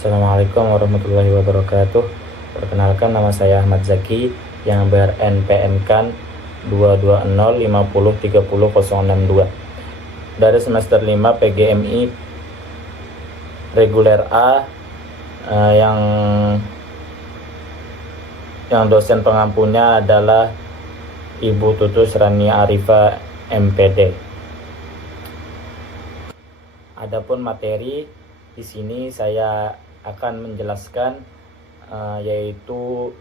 Assalamualaikum warahmatullahi wabarakatuh. Perkenalkan, nama saya Ahmad Zaki yang ber-NPM-kan 22050300062 dari semester 5 PGMI reguler A, yang dosen pengampunya adalah Ibu Tutus Rania Arifa MPD. Adapun materi di sini saya akan menjelaskan yaitu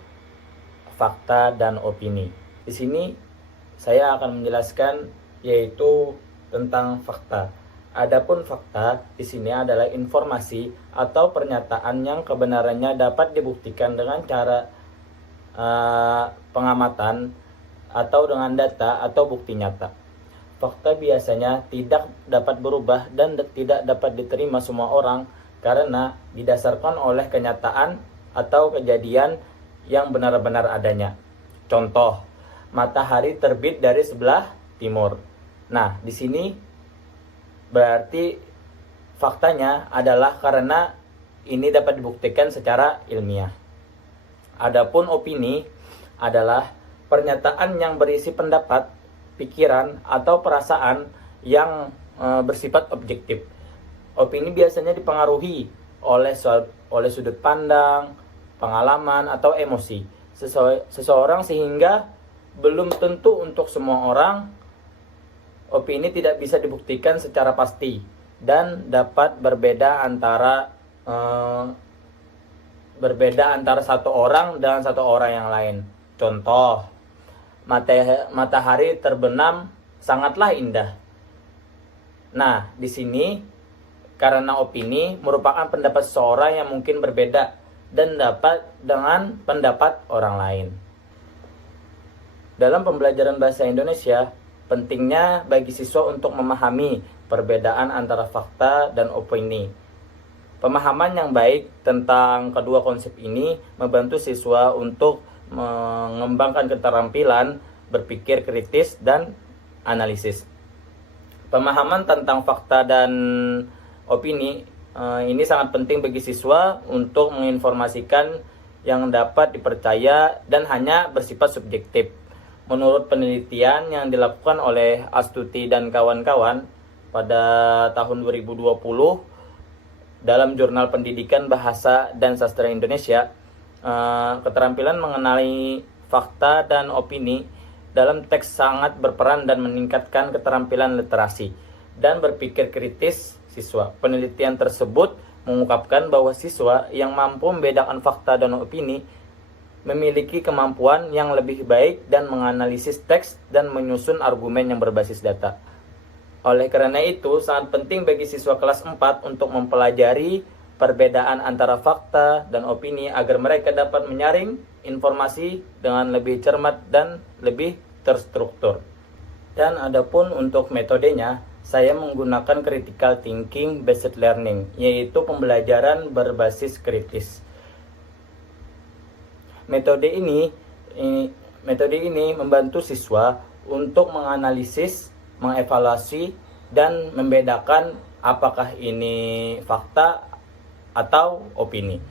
fakta dan opini. Di sini saya akan menjelaskan yaitu tentang fakta. Adapun fakta di sini adalah informasi atau pernyataan yang kebenarannya dapat dibuktikan dengan cara pengamatan atau dengan data atau bukti nyata. Fakta biasanya tidak dapat berubah dan tidak dapat diterima semua orang karena didasarkan oleh kenyataan atau kejadian yang benar-benar adanya. Contoh, matahari terbit dari sebelah timur. Nah, di sini berarti faktanya adalah karena ini dapat dibuktikan secara ilmiah. Adapun opini adalah pernyataan yang berisi pendapat, pikiran, atau perasaan yang bersifat objektif. Opini biasanya dipengaruhi oleh sudut pandang, pengalaman, atau emosi seseorang sehingga belum tentu untuk semua orang opini tidak bisa dibuktikan secara pasti dan dapat berbeda antara satu orang dengan satu orang yang lain. Contoh, matahari terbenam sangatlah indah. Nah, di sini karena opini merupakan pendapat seseorang yang mungkin berbeda dan dapat dengan pendapat orang lain. Dalam pembelajaran bahasa Indonesia, pentingnya bagi siswa untuk memahami perbedaan antara fakta dan opini. Pemahaman yang baik tentang kedua konsep ini membantu siswa untuk mengembangkan keterampilan berpikir kritis dan analisis. Pemahaman tentang fakta dan opini ini sangat penting bagi siswa untuk menginformasikan yang dapat dipercaya dan hanya bersifat subjektif. Menurut penelitian yang dilakukan oleh Astuti dan kawan-kawan pada tahun 2020 dalam Jurnal Pendidikan Bahasa dan Sastra Indonesia, keterampilan mengenali fakta dan opini dalam teks sangat berperan dan meningkatkan keterampilan literasi dan berpikir kritis siswa. Penelitian tersebut mengungkapkan bahwa siswa yang mampu membedakan fakta dan opini memiliki kemampuan yang lebih baik dan menganalisis teks dan menyusun argumen yang berbasis data. Oleh karena itu, sangat penting bagi siswa kelas 4 untuk mempelajari perbedaan antara fakta dan opini agar mereka dapat menyaring informasi dengan lebih cermat dan lebih terstruktur. Dan adapun untuk metodenya, saya menggunakan critical thinking based learning, yaitu pembelajaran berbasis kritis. Metode ini membantu siswa untuk menganalisis, mengevaluasi, dan membedakan apakah ini fakta atau opini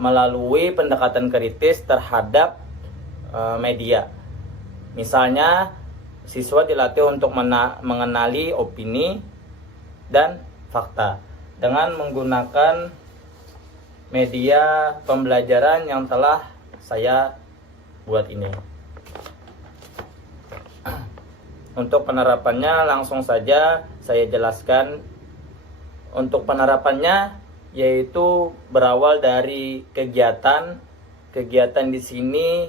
melalui pendekatan kritis terhadap media. Misalnya, siswa dilatih untuk mengenali opini dan fakta dengan menggunakan media pembelajaran yang telah saya buat ini. Untuk penerapannya langsung saja saya jelaskan. Untuk penerapannya yaitu berawal dari kegiatan di sini,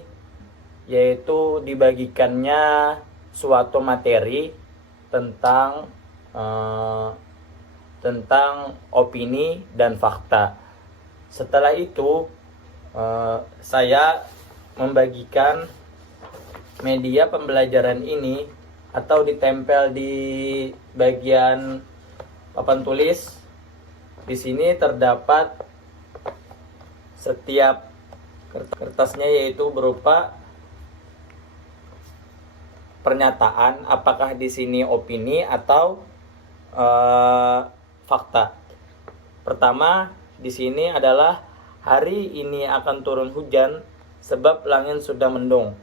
yaitu dibagikannya suatu materi tentang opini dan fakta. Setelah itu saya membagikan media pembelajaran ini atau ditempel di bagian papan tulis. Di sini terdapat setiap kertasnya, yaitu berupa pernyataan apakah di sini opini atau fakta. Pertama, di sini adalah hari ini akan turun hujan sebab langit sudah mendung.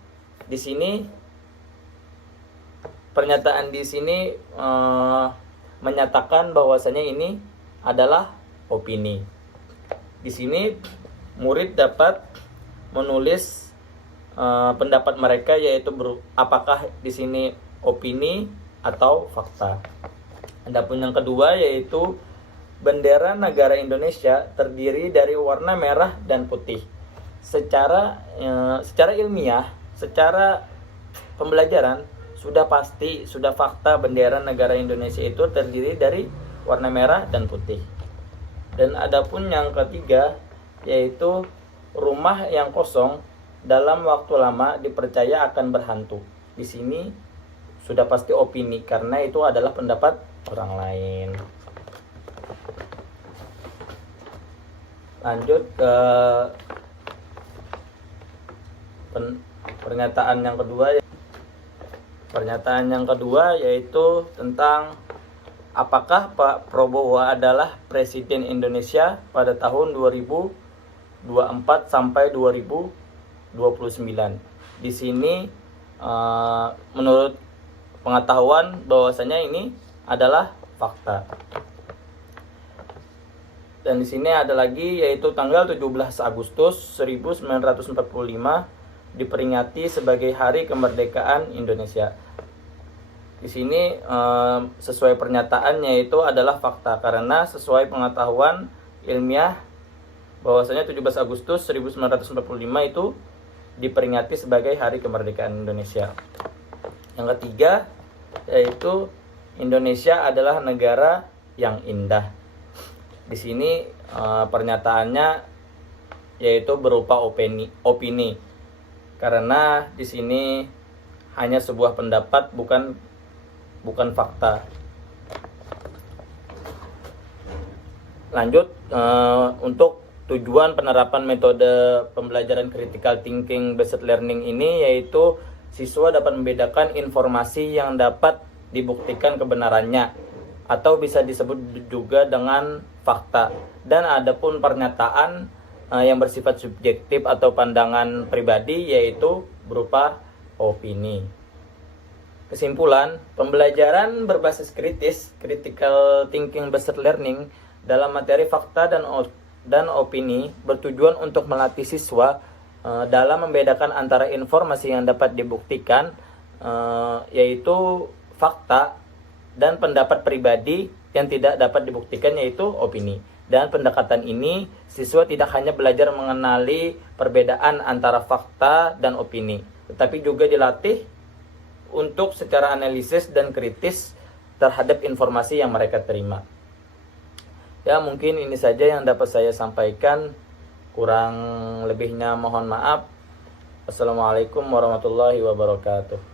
Di sini pernyataan di sini menyatakan bahwasanya ini adalah opini. Di sini murid dapat menulis pendapat mereka, yaitu apakah di sini opini atau fakta. Adapun yang kedua yaitu bendera negara Indonesia terdiri dari warna merah dan putih. Secara ilmiah, secara pembelajaran sudah pasti, sudah fakta bendera negara Indonesia itu terdiri dari warna merah dan putih. Dan adapun yang ketiga yaitu rumah yang kosong dalam waktu lama dipercaya akan berhantu. Di sini sudah pasti opini karena itu adalah pendapat orang lain. Lanjut ke pernyataan yang kedua. Pernyataan yang kedua yaitu tentang apakah Pak Prabowo adalah Presiden Indonesia pada tahun 2024 sampai 2029. Di sini menurut pengetahuan bahwasanya ini adalah fakta. Dan di sini ada lagi yaitu tanggal 17 Agustus 1945 diperingati sebagai Hari Kemerdekaan Indonesia. Di sini sesuai pernyataannya itu adalah fakta karena sesuai pengetahuan ilmiah bahwasanya 17 Agustus 1945 itu diperingati sebagai Hari Kemerdekaan Indonesia. Yang ketiga yaitu Indonesia adalah negara yang indah. Di sini pernyataannya yaitu berupa opini. Karena di sini hanya sebuah pendapat, bukan fakta. Lanjut untuk tujuan penerapan metode pembelajaran critical thinking based learning ini yaitu siswa dapat membedakan informasi yang dapat dibuktikan kebenarannya atau bisa disebut juga dengan fakta, dan adapun pernyataan yang bersifat subjektif atau pandangan pribadi yaitu berupa opini. Kesimpulan, pembelajaran berbasis kritis critical thinking based learning dalam materi fakta dan opini bertujuan untuk melatih siswa dalam membedakan antara informasi yang dapat dibuktikan yaitu fakta dan pendapat pribadi yang tidak dapat dibuktikan yaitu opini. Dan pendekatan ini siswa tidak hanya belajar mengenali perbedaan antara fakta dan opini, tetapi juga dilatih untuk secara analisis dan kritis terhadap informasi yang mereka terima. Ya, mungkin ini saja yang dapat saya sampaikan. Kurang lebihnya mohon maaf. Assalamualaikum warahmatullahi wabarakatuh.